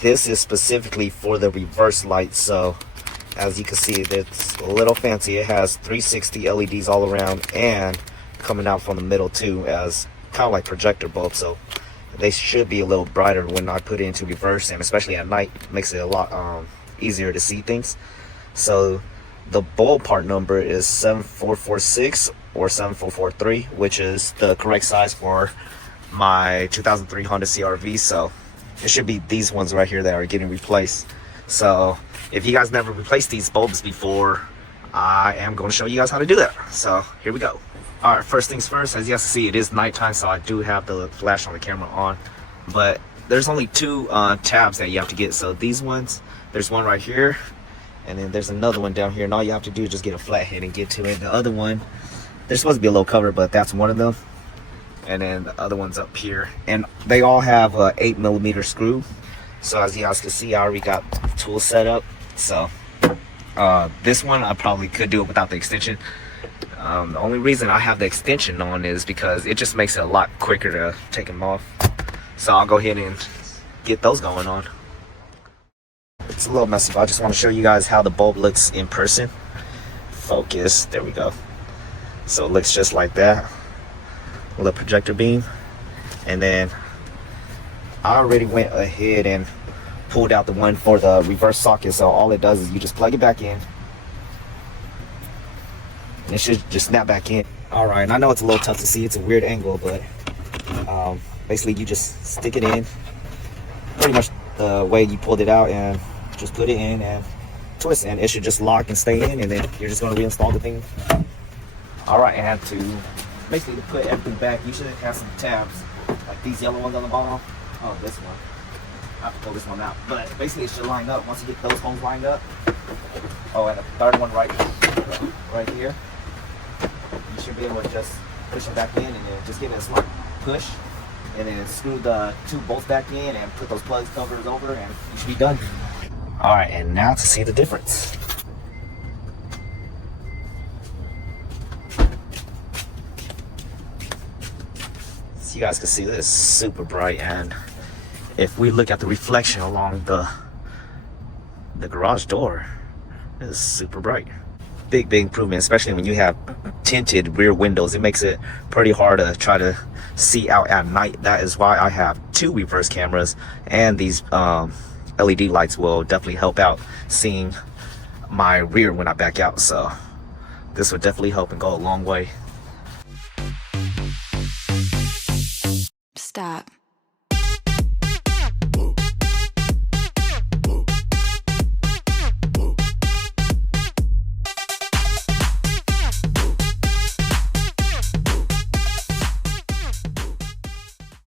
This is specifically for the reverse light. So as you can see, it's a little fancy. It has 360 LEDs all around and coming out from the middle too, as kind of like projector bulbs. So they should be a little brighter when I put it into reverse, and especially at night makes it a lot easier to see things. So the bulb part number is 7446 or 7443, which is the correct size for my 2003 Honda CR-V. So it should be these ones right here that are getting replaced. So if you guys never replaced these bulbs before, I am going to show you guys how to do that. So here we go. All right, first things first, as you guys can see, it is nighttime, so I do have the flash on the camera on, but there's only two tabs that you have to get. So these ones, there's one right here, and then there's another one down here, and all you have to do is just get a flathead and get to it. The other one, there's supposed to be a little cover, but that's one of them, and then the other one's up here, and they all have a 8mm screw. So as you guys can see, I already got tools set up. So this one I probably could do it without the extension. The only reason I have the extension on is because it just makes it a lot quicker to take them off. So I'll go ahead and get those going on. It's a little messy, but I just want to show you guys how the bulb looks in person. Focus, there we go. So it looks just like that with a projector beam. And then I already went ahead and pulled out the one for the reverse socket. So all it does is you just plug it back in, and it should just snap back in. All right, and I know it's a little tough to see, it's a weird angle, but basically you just stick it in pretty much the way you pulled it out, and just put it in and twist, and it should just lock and stay in, and then you're just going to reinstall the thing. All right, and to basically put everything back, you should have some tabs like these yellow ones on the bottom. Oh, this one, I have to pull this one out, but basically it should line up once you get those holes lined up. Oh, and the third one right here, you should be able to just push them back in, and then just give it a smart push, and then screw the two bolts back in and put those plugs covers over, and you should be done. All right, and now to see the difference. So you guys can see this is super bright, and if we look at the reflection along the garage door, it is super bright. Big improvement, especially when you have tinted rear windows. It makes it pretty hard to try to see out at night. That is why I have two reverse cameras, and these LED lights will definitely help out seeing my rear when I back out. So this would definitely help and go a long way. Stop.